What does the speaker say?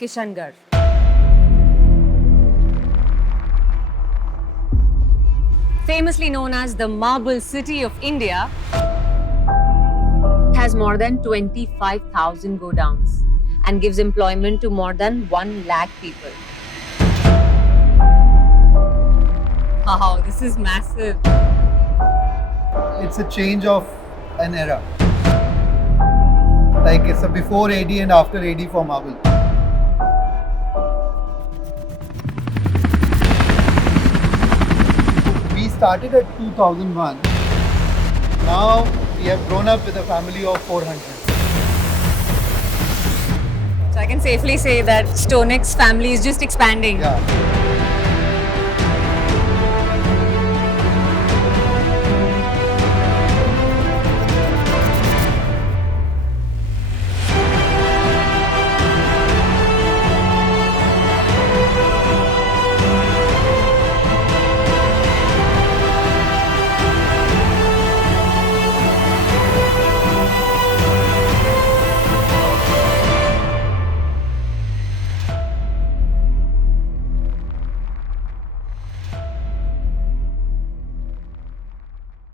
Kishangarh. Famously known as the Marble City of India, has more than 25,000 godowns and gives employment to more than 1 lakh people. Wow, this is massive. It's a change of an era. Like it's a before AD and after AD for marble. We started at 2001. Now we have grown up with a family of 400. So I can safely say that Stonex family is just expanding. Yeah.